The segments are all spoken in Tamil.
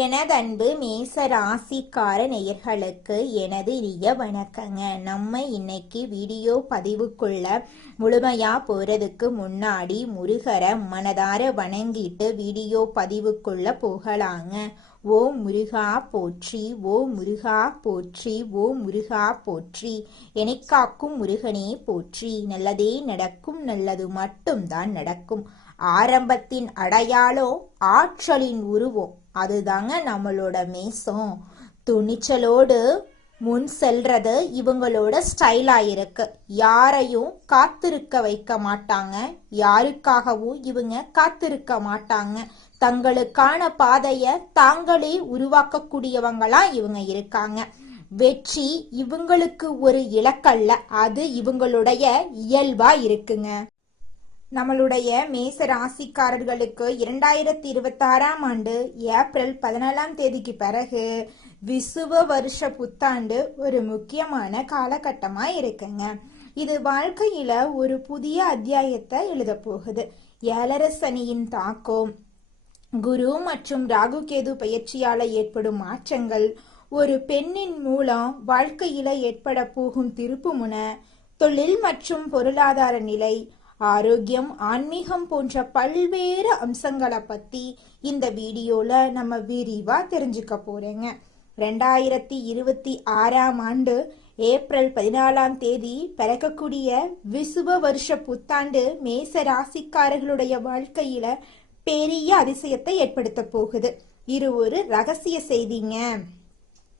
எனதன்பு மேச ராசிக்கார நேயர்களுக்கு எனது இனிய வணக்கங்க. நம்ம இன்னைக்கு வீடியோ பதிவுக்குள்ள முழுமையா போறதுக்கு முன்னாடி முருகரை மனதார வணங்கிட்டு வீடியோ பதிவுக்குள்ள போகலாங்க. ஓ முருகா போற்றி, ஓ முருகா போற்றி, ஓ முருகா போற்றி, எனைக்காக்கும் முருகனே போற்றி. நல்லதே நடக்கும், நல்லது மட்டும்தான் நடக்கும். ஆரம்பத்தின் அடையாளம் ஆற்றலின் உருவம், அதுதாங்க நம்மளோட மேசம். துணிச்சலோடு முன் செல்றது இவங்களோட ஸ்டைலா இருக்கு. யாரையும் காத்திருக்க வைக்க மாட்டாங்க, யாருக்காகவும் இவங்க காத்திருக்க மாட்டாங்க. தங்களுக்கான பாதைய தாங்களே உருவாக்கக்கூடியவங்களா இவங்க இருக்காங்க. வெற்றி இவங்களுக்கு ஒரு இலக்கல்ல, அது இவங்களுடைய இயல்பா இருக்குங்க. நம்மளுடைய மேச ராசிக்காரர்களுக்கு 2026ஆம் ஆண்டு ஏப்ரல் 14ஆம் தேதிக்கு பிறகு விசுவ வருஷ புத்தாண்டு ஒரு முக்கியமான காலகட்டமா இருக்குங்க. இது வாழ்க்கையில ஒரு புதிய அத்தியாயத்தை எழுத போகுது. ஏழரை சனியின் தாக்கம், குரு மற்றும் ராகு கேது பயிற்சியால ஏற்படும் மாற்றங்கள், ஒரு பெண்ணின் மூலம் வாழ்க்கையில ஏற்பட போகும் திருப்புமுனை, தொழில் மற்றும் பொருளாதார நிலை, ஆரோக்கியம், ஆன்மீகம் போன்ற பல்வேறு அம்சங்களை பத்தி இந்த வீடியோல நம்ம விரிவா தெரிஞ்சுக்க போறேங்க. 2026ஆம் ஆண்டு ஏப்ரல் 14ஆம் தேதி பிறக்கக்கூடிய விசுவ வருஷ புத்தாண்டு மேச ராசிக்காரர்களுடைய வாழ்க்கையில பெரிய அதிசயத்தை ஏற்படுத்த போகுது. இது ஒரு ரகசிய செய்திங்க.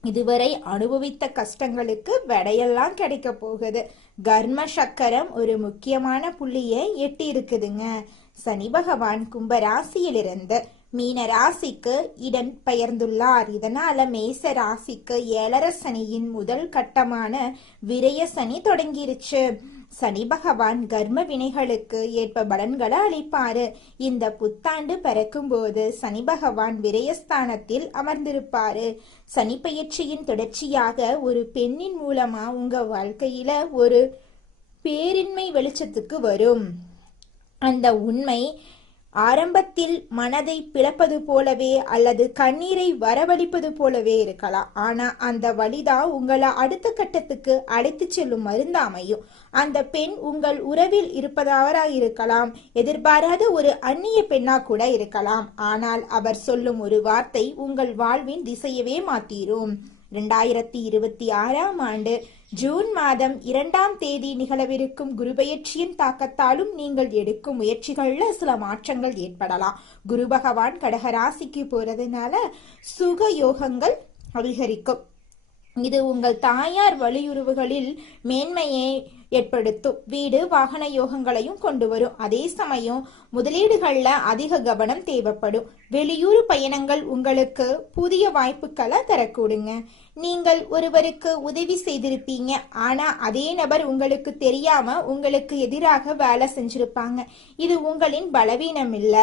இதுவரை அனுபவித்த கஷ்டங்களுக்கு விடையெல்லாம் கிடைக்க போகுது. கர்ம சக்கரம் ஒரு முக்கியமான புள்ளியை எட்டி இருக்குதுங்க. சனி பகவான் கும்ப ராசியிலிருந்து மீன ராசிக்கு இடம் பெயர்ந்துள்ளார். இதனால மேச ராசிக்கு ஏழரை சனியின் முதல் கட்டமான விரய சனி தொடங்கிருச்சு. சனி பகவான் கர்ம வினைகளுக்கு ஏற்ப பலன்களை அளிப்பாரு. இந்த புத்தாண்டு பிறக்கும் போது சனி பகவான் விரயஸ்தானத்தில் அமர்ந்திருப்பாரு. சனி பயிற்சியின் தொடர்ச்சியாக ஒரு பெண்ணின் மூலமா உங்க வாழ்க்கையில ஒரு பேரின்மை வெளிச்சத்துக்கு வரும். அந்த உண்மை ஆரம்பத்தில் மனதை பிளப்பது போலவே அல்லது கண்ணீரை வரவழிப்பது போலவே இருக்கலாம். ஆனா அந்த வழிதான் உங்களை அடுத்த கட்டத்துக்கு அழைத்து செல்லும் மருந்து அமையும். அந்த பெண் உங்கள் உறவில் இருப்பதாக இருக்கலாம், எதிர்பாராத ஒரு அந்நிய பெண்ணா கூட இருக்கலாம். ஆனால் அவர் சொல்லும் ஒரு வார்த்தை உங்கள் வாழ்வின் திசையவே மாத்திரும். 2026ஆம் ஆண்டு ஜூன் மாதம் 2ஆம் தேதி நிகழவிருக்கும் குரு பயிற்சியின் தாக்கத்தாலும் நீங்கள் எடுக்கும் முயற்சிகள்ல சில மாற்றங்கள் ஏற்படலாம். குரு பகவான் கடகராசிக்கு போறதுனால சுக யோகங்கள் அதிகரிக்கும். இது உங்கள் தாயார் வலியுறவுகளில் மேன்மையை ஏற்படுத்தும். வீடு வாகன யோகங்களையும் கொண்டு வரும். அதே சமயம் முதலீடுகள்ல அதிக கவனம் தேவைப்படும். வெளியூர் பயணங்கள் உங்களுக்கு புதிய வாய்ப்புகளை தரக்கூடுங்க. நீங்கள் ஒருவருக்கு உதவி செய்திருப்பீங்க, ஆனா அதே நபர் உங்களுக்கு தெரியாம உங்களுக்கு எதிராக வேலை செஞ்சிருப்பாங்க. இது உங்களின் பலவீனம் இல்ல,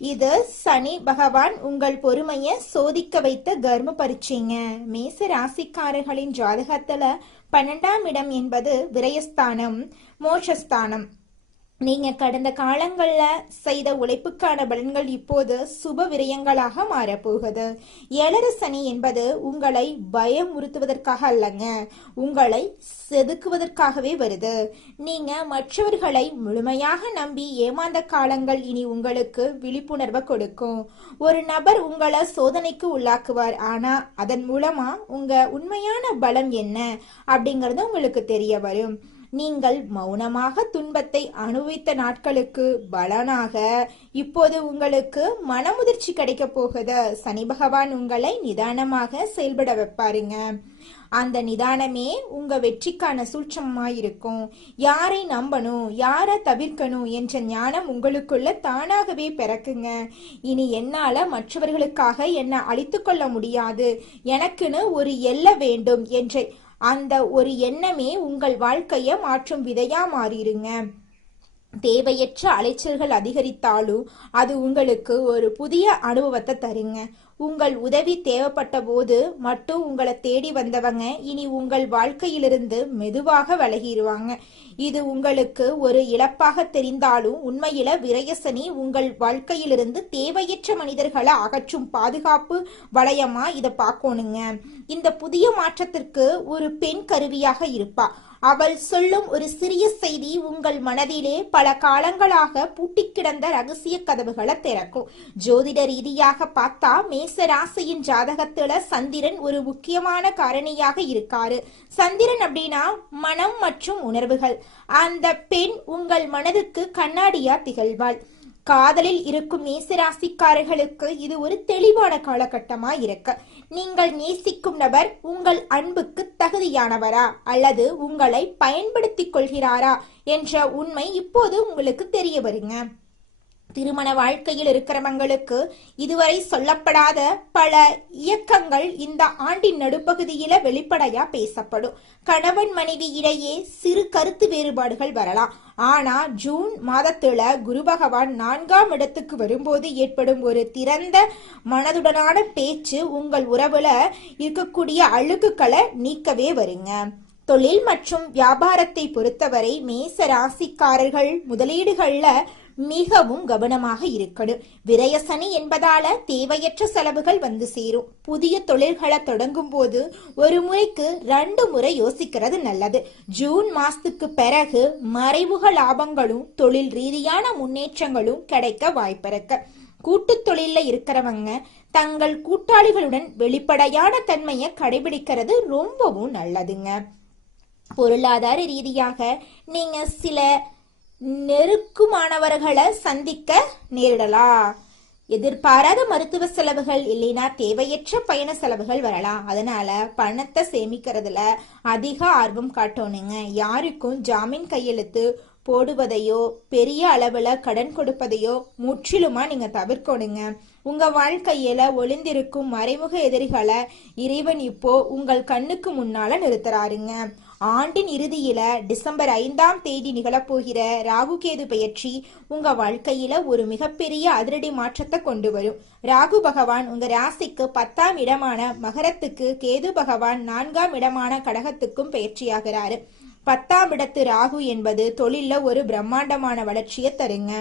இது சனி பகவான் உங்கள் பொறுமைய சோதிக்க வைத்த கர்ம பரீட்சைங்க. மேச ராசிக்காரர்களின் ஜாதகத்துல 12ஆம் இடம் என்பது விரயஸ்தானம், மோட்சஸ்தானம். நீங்க கடந்த காலங்கள்ல செய்த உழைப்புக்கான பலன்கள் இப்போது சுப விரயங்களாக மாறப்போகுது. ஏழரை சனி என்பது உங்களை பயமுறுத்துவதற்காக அல்லங்க, உங்களை செதுக்குவதற்காகவே வருது. நீங்க மற்றவர்களை முழுமையாக நம்பி ஏமாந்த காலங்கள் இனி உங்களுக்கு விழிப்புணர்வை கொடுக்கும். ஒரு நபர் உங்களை சோதனைக்கு உள்ளாக்குவார், ஆனா அதன் மூலமா உங்க உண்மையான பலம் என்ன அப்படிங்கறது உங்களுக்கு தெரிய வரும். நீங்கள் மௌனமாக துன்பத்தை அனுபவித்த நாட்களுக்கு பலனாக இப்போது உங்களுக்கு மனமுதிர்ச்சி கிடைக்க போகுது. சனி பகவான் உங்களை நிதானமாக செயல்பட வைப்பாருங்க. அந்த நிதானமே உங்க வெற்றிக்கான சூட்சமாயிருக்கும். யாரை நம்பணும், யாரை தவிர்க்கணும் என்ற ஞானம் உங்களுக்குள்ள தானாகவே பிறக்குங்க. இனி என்னால மற்றவர்களுக்காக என்ன அழித்து கொள்ள முடியாது, எனக்குன்னு ஒரு எல்லை வேண்டும் என்ற அந்த ஒரு எண்ணமே உங்கள் வாழ்க்கைய மாற்றும் விதையா மாறிடுங்க. தேவையற்ற அலைச்சல்கள் அதிகரித்தாலும் அது உங்களுக்கு ஒரு புதிய அனுபவத்தை தருங்க. உங்கள் உதவி தேவைப்பட்ட போது மட்டும் உங்களை தேடி வந்தவங்க இனி உங்கள் வாழ்க்கையிலிருந்து மெதுவாக விலகிடுவாங்க. இது உங்களுக்கு ஒரு இழப்பாக தெரிந்தாலும் உண்மையில விரயசனி உங்கள் வாழ்க்கையிலிருந்து தேவையற்ற மனிதர்களை அகற்றும் பாதுகாப்பு வளையமா இதை பார்க்கணுங்க. இந்த புதிய மாற்றத்திற்கு ஒரு பெண் கருவியாக இருப்பா. அவள் சொல்லும் ஒரு சிறிய செய்தி உங்கள் மனதிலே பல காலங்களாக பூட்டி கிடந்த ரகசிய கதவுகளை திறக்கும். ஜோதிட ரீதியாக பார்த்தா மேச ராசியின் ஜாதகத்துல சந்திரன் ஒரு முக்கியமான காரணியாக இருக்காரு. சந்திரன் அப்படின்னா மனம் மற்றும் உணர்வுகள். அந்த பெண் உங்கள் மனதுக்கு கண்ணாடியா திகழ்வாள். காதலில் இருக்கும் மேசராசிக்காரர்களுக்கு இது ஒரு தெளிவான காலகட்டமா இருக்கு. நீங்கள் நேசிக்கும் நபர் உங்கள் அன்புக்கு தகுதியானவரா அல்லது உங்களை பயன்படுத்திக் கொள்கிறாரா என்ற உண்மை இப்போது உங்களுக்கு தெரிய வருங்க. திருமண வாழ்க்கையில் இருக்கிறவங்களுக்கு இதுவரை சொல்லப்படாத பல இயக்கங்கள் இந்த ஆண்டின் நடுப்பகுதியில வெளிப்படையா பேசப்படும். கணவன் மனைவி இடையே சிறு கருத்து வேறுபாடுகள் வரலாம். ஆனா ஜூன் மாதத்துல குரு பகவான் 4ஆம் இடத்துக்கு வரும்போது ஏற்படும் ஒரு திறந்த மனதுடனான பேச்சு உங்கள் உறவுல இருக்கக்கூடிய அழுக்குகளை நீக்கவே வருங்க. தொழில் மற்றும் வியாபாரத்தை பொறுத்தவரை மேச ராசிக்காரர்கள் முதலீடுகள்ல மிகவும் கவனமாக இருக்கணும். விரயசனி என்பதால தேவையற்ற செலவுகள் வந்து சேரும். புதிய தொழில்களை தொடங்கும் போது ஒரு முறைக்கு 2 முறை யோசிக்கிறது நல்லது. ஜூன் மாசத்துக்கு பிறகு மறைமுக லாபங்களும் தொழில் ரீதியான முன்னேற்றங்களும் கிடைக்க வாய்ப்பிருக்கு. கூட்டு தொழில இருக்கிறவங்க தங்கள் கூட்டாளிகளுடன் வெளிப்படையான தன்மையை கடைபிடிக்கிறது ரொம்பவும் நல்லதுங்க. பொருளாதார ரீதியாக நீங்க சில நெருக்கமானவர்களை சந்திக்க நேரிடலாம். எதிர்பாராத மருத்துவ செலவுகள் இல்லைன்னா தேவையற்ற பயண செலவுகள் வரலாம். அதனால பணத்தை சேமிக்கிறதுல அதிக ஆர்வம் காட்டணுங்க. யாருக்கும் ஜாமீன் கையெழுத்து போடுவதையோ பெரிய அளவுல கடன் கொடுப்பதையோ முற்றிலுமா நீங்க தவிர்க்கணுங்க. உங்க வாழ்க்கையில ஒளிந்திருக்கும் மறைமுக எதிரிகளை இறைவன் இப்போ உங்கள் கண்ணுக்கு முன்னால நிறுத்துறாருங்க. ஆண்டின் இறுதியில டிசம்பர் 5ஆம் தேதி நிகழப்போகிற ராகு கேது பெயர்ச்சி உங்க வாழ்க்கையில ஒரு மிகப்பெரிய அதிரடி மாற்றத்தை கொண்டு வரும். ராகு பகவான் உங்க ராசிக்கு 10ஆம் இடமான மகரத்துக்கு, கேது பகவான் 4ஆம் இடமான கடகத்துக்கும் பெயர்ச்சியாகிறாரு. 10ஆம் இடத்து ராகு என்பது தொழில ஒரு பிரம்மாண்டமான வளர்ச்சியை தருங்க.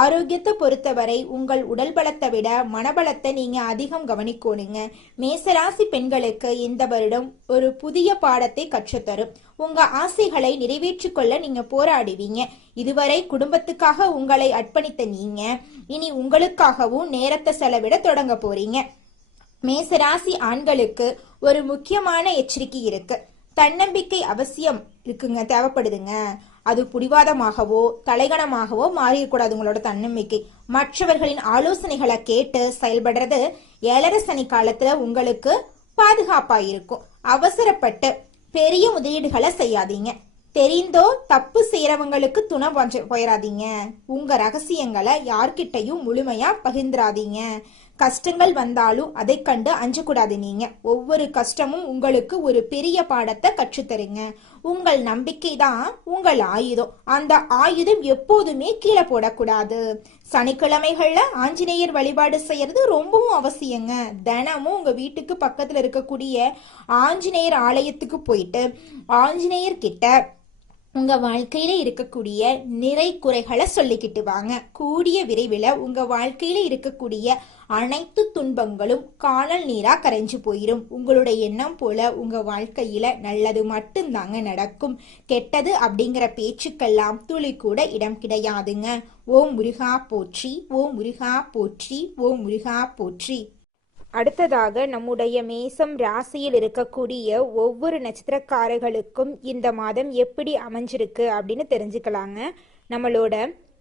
ஆரோக்கியத்தை பொறுத்தவரை உங்கள் உடல் பலத்தை விட மனபலத்தை நீங்க அதிகம் கவனிக்கணுங்க. மேசராசி பெண்களுக்கு இந்த வருடம் ஒரு புதிய பாடத்தை கற்றுத்தரும். உங்க ஆசைகளை நிறைவேற்றிக் கொள்ள நீங்க போராடுவீங்க. இதுவரை குடும்பத்துக்காக உங்களை அர்ப்பணித்த நீங்க இனி உங்களுக்காகவும் நேரத்தை செலவிட தொடங்க போறீங்க. மேசராசி ஆண்களுக்கு ஒரு முக்கியமான எச்சரிக்கை இருக்கு. தன்னம்பிக்கை அவசியம் இருக்குங்க, தேவைப்படுதுங்க. அது புடிவாதமாகவோ தலைகணமாகவோ மாறிடக்கூடாது. உங்களோட தன்னம்பிக்கை மற்றவர்களின் ஆலோசனைகளை கேட்டு செயல்படுறது 7.5 சனி காலத்துல உங்களுக்கு பாதுகாப்பா இருக்கும். அவசரப்பட்டு பெரிய முதலீடுகளை செய்யாதீங்க. தெரிந்தோ தப்பு செய்யறவங்களுக்கு துணை போயிடாதீங்க. உங்க ரகசியங்களை யார்கிட்டையும் முழுமையா பகிர்ந்துராதீங்க. கஷ்டங்கள் வந்தாலும் அதை கண்டு அஞ்சக்கூடாது. நீங்க ஒவ்வொரு கஷ்டமும் உங்களுக்கு ஒரு பெரிய பாடத்தை கற்றுத்தருங்க. உங்கள் நம்பிக்கை தான் உங்கள் ஆயுதம். அந்த ஆயுதம் எப்போதுமே கீழே போடக்கூடாது. சனிக்கிழமைகள்ல ஆஞ்சநேயர் வழிபாடு செய்யறது ரொம்பவும் அவசியங்க. தினமும் உங்க வீட்டுக்கு பக்கத்துல இருக்கக்கூடிய ஆஞ்சநேயர் ஆலயத்துக்கு போயிட்டு ஆஞ்சநேயர் கிட்ட உங்க வாழ்க்கையில இருக்கக்கூடிய நிறை குறைகளை சொல்லிக்கிட்டு வாங்க. கூடிய விரைவில் உங்க வாழ்க்கையில இருக்கக்கூடிய அனைத்து துன்பங்களும் காணல் நீரா கரைஞ்சு போயிரும். உங்களுடைய எண்ணம் போல உங்க வாழ்க்கையில நல்லது மட்டும்தாங்க நடக்கும். கெட்டது அப்படிங்கிற பேச்சுக்கெல்லாம் துளி கூட இடம் கிடையாதுங்க. ஓம் முருகா போற்றி, ஓம் முருகா போற்றி, ஓம் முருகா போற்றி. அடுத்ததாக நம்முடைய மேசம் ராசியில் இருக்கக்கூடிய ஒவ்வொரு நட்சத்திரக்காரர்களுக்கும் இந்த மாதம் எப்படி அமைஞ்சிருக்கு அப்படின்னு தெரிஞ்சுக்கலாங்க. நம்மளோட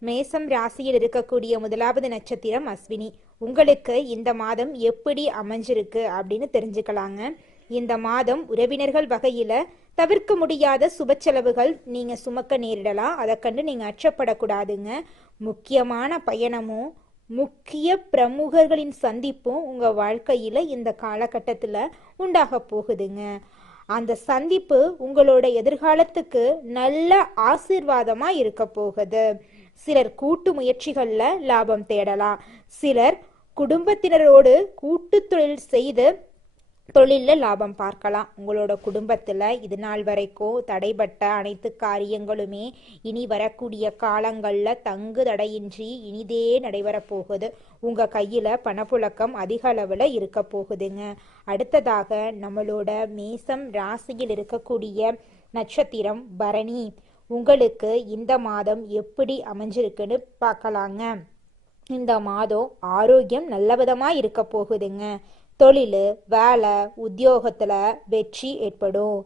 மேசம் ராசியில் இருக்கக்கூடிய முதலாவது நட்சத்திரம் அஸ்வினி. உங்களுக்கு இந்த மாதம் எப்படி அமைஞ்சிருக்கு அப்படின்னு தெரிஞ்சுக்கலாங்க. இந்த மாதம் உறவினர்கள் வகையில தவிர்க்க முடியாத சுப செலவுகள் நீங்க சுமக்க நேரிடலாம். அதை கண்டு நீங்க அச்சப்படக்கூடாதுங்க. முக்கியமான பயணமும் முக்கிய பிரமுகர்களின் சந்திப்பும் உங்க வாழ்க்கையில இந்த காலகட்டத்துல உண்டாக போகுதுங்க. அந்த சந்திப்பு உங்களோட எதிர்காலத்துக்கு நல்ல ஆசீர்வாதமா இருக்க போகுது. சிலர் கூட்டு முயற்சிகள்ல லாபம் தேடலாம். சிலர் குடும்பத்தினரோடு கூட்டு தொழில் செய்து தொழிலில் லாபம் பார்க்கலாம். உங்களோட குடும்பத்தில் இது நாள் வரைக்கும் தடைபட்ட அனைத்து காரியங்களுமே இனி வரக்கூடிய காலங்களில் தங்கு தடையின்றி இனிதே நடைபெறப் போகுது. உங்கள் கையில் பணப்புழக்கம் அதிக அளவில் இருக்க போகுதுங்க. அடுத்ததாக நம்மளோட மேசம் ராசியில் இருக்கக்கூடிய நட்சத்திரம் பரணி. உங்களுக்கு இந்த மாதம் எப்படி அமைஞ்சிருக்குன்னு பார்க்கலாங்க. இந்த மாதம் ஆரோக்கியம் நல்ல விதமாக இருக்க போகுதுங்க. தொழில், வேலை, உத்தியோகத்தில் வெற்றி ஏற்படும்.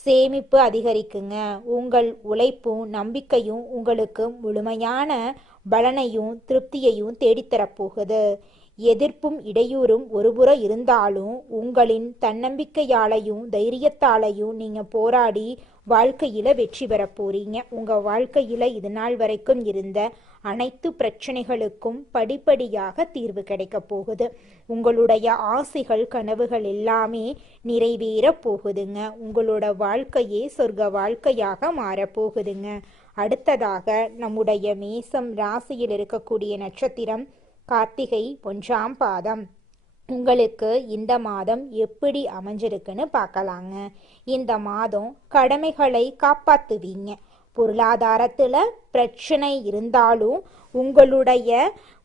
சேமிப்பு அதிகரிக்குங்க. உங்கள் உழைப்பும் நம்பிக்கையும் உங்களுக்கு முழுமையான பலனையும் திருப்தியையும் தேடித்தரப்போகுது. எதிர்ப்பும் இடையூறும் ஒருபுறம் இருந்தாலும் உங்களின் தன்னம்பிக்கையாலையும் தைரியத்தாலையும் நீங்கள் போராடி வாழ்க்கையில் வெற்றி பெற போறீங்க. உங்கள் வாழ்க்கையில் இது நாள் வரைக்கும் இருந்த அனைத்து பிரச்சனைகளுக்கும் படிப்படியாக தீர்வு கிடைக்க போகுது. உங்களுடைய ஆசைகள் கனவுகள் எல்லாமே நிறைவேற போகுதுங்க. உங்களோட வாழ்க்கையே சொர்க்க வாழ்க்கையாக மாறப்போகுதுங்க. அடுத்ததாக நம்முடைய மேசம் ராசியில் இருக்கக்கூடிய நட்சத்திரம் கார்த்திகை 1ஆம் பாதம். உங்களுக்கு இந்த மாதம் எப்படி அமைஞ்சிருக்குன்னு பார்க்கலாங்க. இந்த மாதம் கடமைகளை காப்பாற்றுவீங்க. பொருளாதாரத்தில் பிரச்சனை இருந்தாலும் உங்களுடைய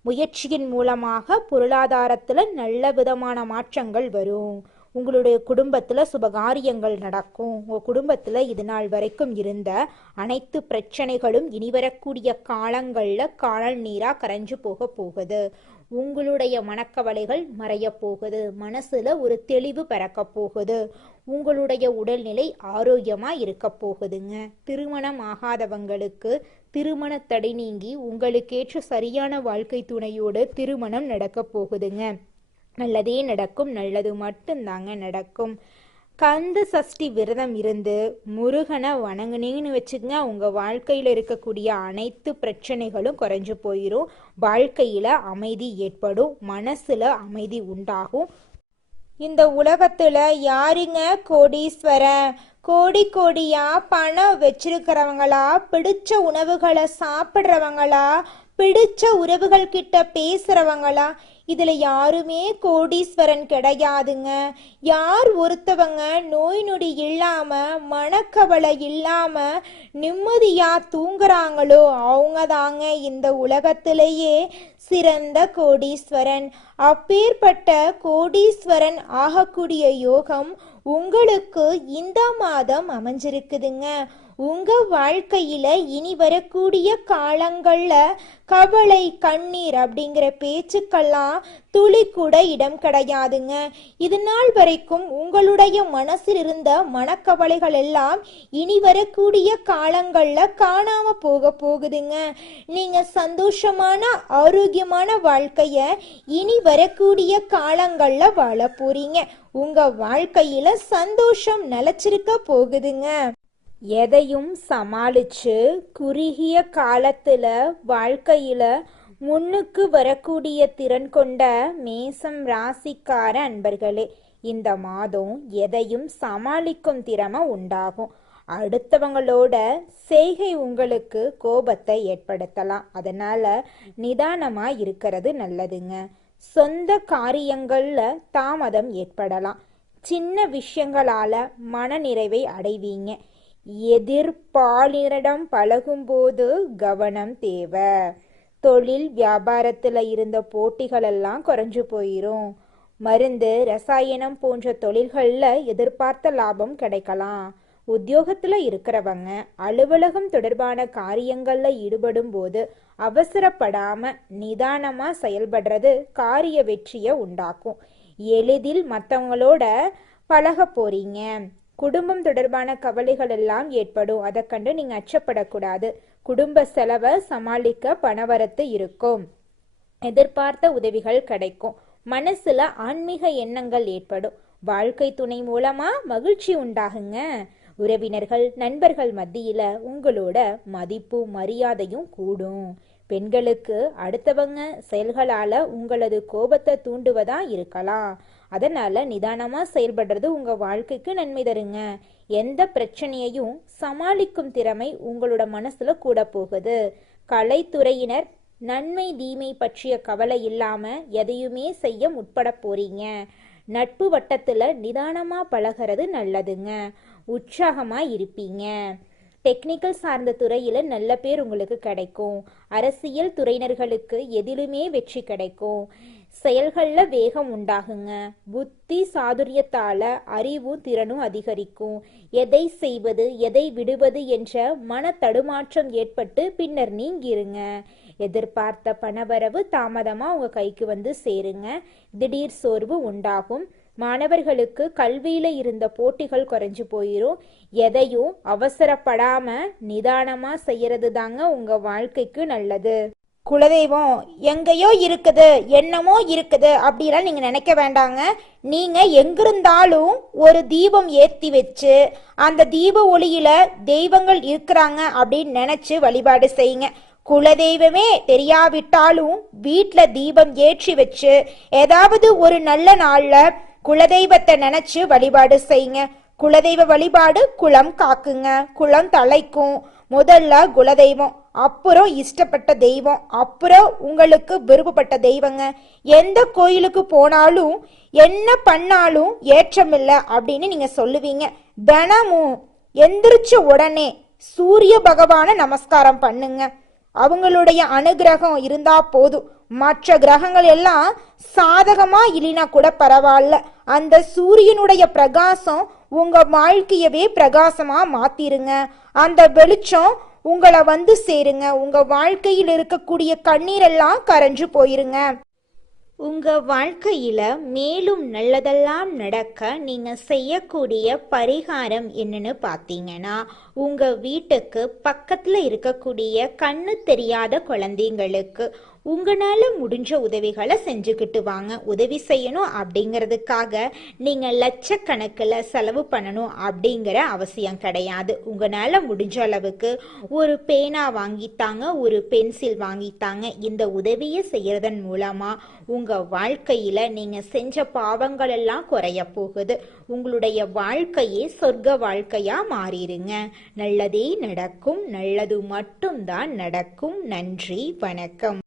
முயற்சியின் மூலமாக பொருளாதாரத்தில் நல்ல விதமான மாற்றங்கள் வரும். உங்களுடைய குடும்பத்தில் சுபகாரியங்கள் நடக்கும். உங்கள் குடும்பத்தில் இது நாள் வரைக்கும் இருந்த அனைத்து பிரச்சனைகளும் இனி வரக்கூடிய காலங்களில் காணல் நீராக கரைஞ்சு போகுது. உங்களுடைய மனக்கவலைகள் மறைய போகுது. மனசுல ஒரு தெளிவு பிறக்க போகுது. உங்களுடைய உடல்நிலை ஆரோக்கியமாக இருக்க போகுதுங்க. திருமணம் ஆகாதவங்களுக்கு திருமண தடை நீங்கி உங்களுக்கேற்ற சரியான வாழ்க்கை துணையோடு திருமணம் நடக்க போகுதுங்க. நல்லதே நடக்கும். நல்லது மட்டும்தாங்க நடக்கும். கந்த சஷ்டி விரதம் இருந்து முருகனை வணங்குனீங்கன்னு வச்சுக்கங்க, உங்கள் வாழ்க்கையில் இருக்கக்கூடிய அனைத்து பிரச்சனைகளும் குறைஞ்சு போயிடும். வாழ்க்கையில் அமைதி ஏற்படும். மனசில் அமைதி உண்டாகும். இந்த உலகத்தில் யாருங்க கோடீஸ்வரன்? கோடி கோடியா பணம் வச்சிருக்கிறவங்களா, பிடிச்ச உணவுகளை சாப்பிட்றவங்களா, பிடிச்ச உறவுகள் கிட்ட பேசுறவங்களா? இதுல யாருமே கோடீஸ்வரன் கிடையாதுங்க. யார் ஒருத்தவங்க நோய் நொடி இல்லாம மனக்கவலை இல்லாம நிம்மதியா தூங்குறாங்களோ அவங்க தாங்க இந்த உலகத்திலேயே சிறந்த கோடீஸ்வரன். அப்பேற்பட்ட கோடீஸ்வரன் ஆகக்கூடிய யோகம் உங்களுக்கு இந்த மாதம் அமைஞ்சிருக்குதுங்க. உங்க வாழ்க்கையில இனி வரக்கூடிய காலங்கள்ல கவலை கண்ணீர் அப்படிங்கிற பேச்சுக்கெல்லாம் துளி கூட இடம் கிடையாதுங்க. இது நாள் வரைக்கும் உங்களுடைய மனசில் இருந்த மனக்கவலைகள் எல்லாம் இனி வரக்கூடிய காலங்கள்ல காணாம போகுதுங்க. நீங்க சந்தோஷமான ஆரோக்கியமான வாழ்க்கைய இனி வரக்கூடிய காலங்கள்ல வாழ போறீங்க. உங்க வாழ்க்கையில சந்தோஷம் நிலைச்சிருக்க போகுதுங்க. எதையும் சமாளிச்சு குறுகிய காலத்துல வாழ்க்கையில முன்னுக்கு வரக்கூடிய திறன் கொண்ட மேசம் ராசிக்கார அன்பர்களே, இந்த மாதம் எதையும் சமாளிக்கும் திறமை உண்டாகும். அடுத்தவங்களோட செய்கை உங்களுக்கு கோபத்தை ஏற்படுத்தலாம். அதனால நிதானமா இருக்கிறது நல்லதுங்க. சொந்த காரியங்கள்ல தாமதம் ஏற்படலாம். சின்ன விஷயங்களால மனநிறைவை அடைவீங்க. எதிர்பாலினரிடம் பழகும்போது கவனம் தேவை. தொழில் வியாபாரத்தில் இருந்த போட்டிகள் எல்லாம் குறைஞ்சு போயிடும். மருந்து, ரசாயனம் போன்ற தொழில்களில் எதிர்பார்த்த லாபம் கிடைக்கலாம். உத்தியோகத்தில் இருக்கிறவங்க அலுவலகம் தொடர்பான காரியங்களில் ஈடுபடும் போது அவசரப்படாம நிதானமா செயல்படுறது காரிய வெற்றியை உண்டாக்கும். எளிதில் மற்றவங்களோட பழக போறீங்க. குடும்பம் தொடர்பான கவலைகள் எல்லாம் ஏற்படும். அதை கண்டு நீங்க அச்சப்படக்கூடாது. குடும்ப செலவை சமாளிக்க பணவரத்து இருக்கும். எதிர்பார்த்த உதவிகள் கிடைக்கும். மனசுல ஆன்மீக எண்ணங்கள் ஏற்படும். வாழ்க்கை துணை மூலமா மகிழ்ச்சி உண்டாகுங்க. உறவினர்கள் நண்பர்கள் மத்தியில உங்களோட மதிப்பு மரியாதையும் கூடும். பெண்களுக்கு அடுத்தவங்க செயல்களால உங்களது கோபத்தை தூண்டுவதா இருக்கலாம். அதனால நிதானமா செயல்படுறது உங்க வாழ்க்கைக்கு நன்மை தருங்க. எந்த பிரச்சனையையும் சமாளிக்கும் திறமை உங்களோட மனசுல கூட போகுது. கலைத்துறையினர் நன்மை தீமை பற்றிய கவலை இல்லாம எதையுமே செய்ய முற்பட போறீங்க. நட்பு வட்டத்துல நிதானமா பழகிறது நல்லதுங்க. உற்சாகமா இருப்பீங்க. டெக்னிக்கல் சார்ந்த துறையில நல்ல பேர் உங்களுக்கு கிடைக்கும். அரசியல் துறையினர்களுக்கு எதிலுமே வெற்றி கிடைக்கும். செயல்கள்ல வேகம் உண்டாகுங்க. புத்தி சாதுரியத்தால அறிவும் திறனும் அதிகரிக்கும். எதை செய்வது எதை விடுவது என்ற மன தடுமாற்றம் ஏற்பட்டு பின்னர் நீங்கிருங்க. எதிர்பார்த்த பணவரவு தாமதமா உங்க கைக்கு வந்து சேருங்க. திடீர் சோர்வு உண்டாகும். மாணவர்களுக்கு கல்வியில இருந்த போட்டிகள் குறைஞ்சு போயிரும். எதையும் அவசரப்படாம நிதானமா செய்யறது தாங்க உங்க வாழ்க்கைக்கு நல்லது. குலதெய்வம் எங்கேயோ இருக்குது, என்னமோ இருக்குது அப்படிலாம் நீங்க நினைக்க வேண்டாங்க. நீங்க எங்கிருந்தாலும் ஒரு தீபம் ஏத்தி வச்சு அந்த தீப ஒளியில தெய்வங்கள் இருக்கிறாங்க அப்படின்னு நினைச்சு வழிபாடு செய்யுங்க. குலதெய்வமே தெரியாவிட்டாலும் வீட்டுல தீபம் ஏற்றி வச்சு ஏதாவது ஒரு நல்ல நாள்ல குலதெய்வத்தை நினைச்சு வழிபாடு செய்யுங்க. குலதெய்வ வழிபாடு குலம் காக்குங்க, குலம் தலைக்கும். முதல்ல குலதெய்வம், அப்புறம் இஷ்டப்பட்ட தெய்வம், அப்புறம் உங்களுக்கு விருப்பப்பட்ட தெய்வங்க. எந்த கோயிலுக்கு போனாலும் என்ன பண்ணாலும் ஏற்றமில்லை அப்படின்னு நீங்க சொல்லுவீங்க. தினமும் எந்திரிச்ச உடனே சூரிய பகவான நமஸ்காரம் பண்ணுங்க. அவங்களுடைய அனுகிரகம் இருந்தா போதும். மற்ற கிரகங்கள் எல்லாம் சாதகமா இல்லைனா கூட பரவாயில்ல, அந்த சூரியனுடைய பிரகாசம் உங்க வாழ்க்கையவே பிரகாசமா மாத்திருங்க. அந்த வெளிச்சம் உங்களை வந்து சேருங்க. உங்க வாழ்க்கையில் இருக்கக்கூடிய கண்ணீரெல்லாம் கரைஞ்சு போயிருங்க. உங்க வாழ்க்கையில மேலும் நல்லதெல்லாம் நடக்க நீங்க செய்யக்கூடிய பரிகாரம் என்னன்னு பார்த்தீங்கன்னா, உங்க வீட்டுக்கு பக்கத்துல இருக்கக்கூடிய கண்ணு தெரியாத குழந்தைங்களுக்கு உங்களால முடிஞ்ச உதவிகளை செஞ்சுக்கிட்டு வாங்க. உதவி செய்யணும் அப்படிங்கிறதுக்காக நீங்க லட்சக்கணக்கில் செலவு பண்ணணும் அப்படிங்கிற அவசியம் கிடையாது. உங்களால முடிஞ்ச அளவுக்கு ஒரு பேனா வாங்கித்தாங்க, ஒரு பென்சில் வாங்கித்தாங்க. இந்த உதவியை செய்யறதன் மூலமா உங்க வாழ்க்கையில நீங்க செஞ்ச பாவங்கள் எல்லாம் குறைய போகுது. உங்களுடைய வாழ்க்கையே சொர்க்க வாழ்க்கையா மாறிடுங்க. நல்லதே நடக்கும். நல்லது மட்டும்தான் நடக்கும். நன்றி, வணக்கம்.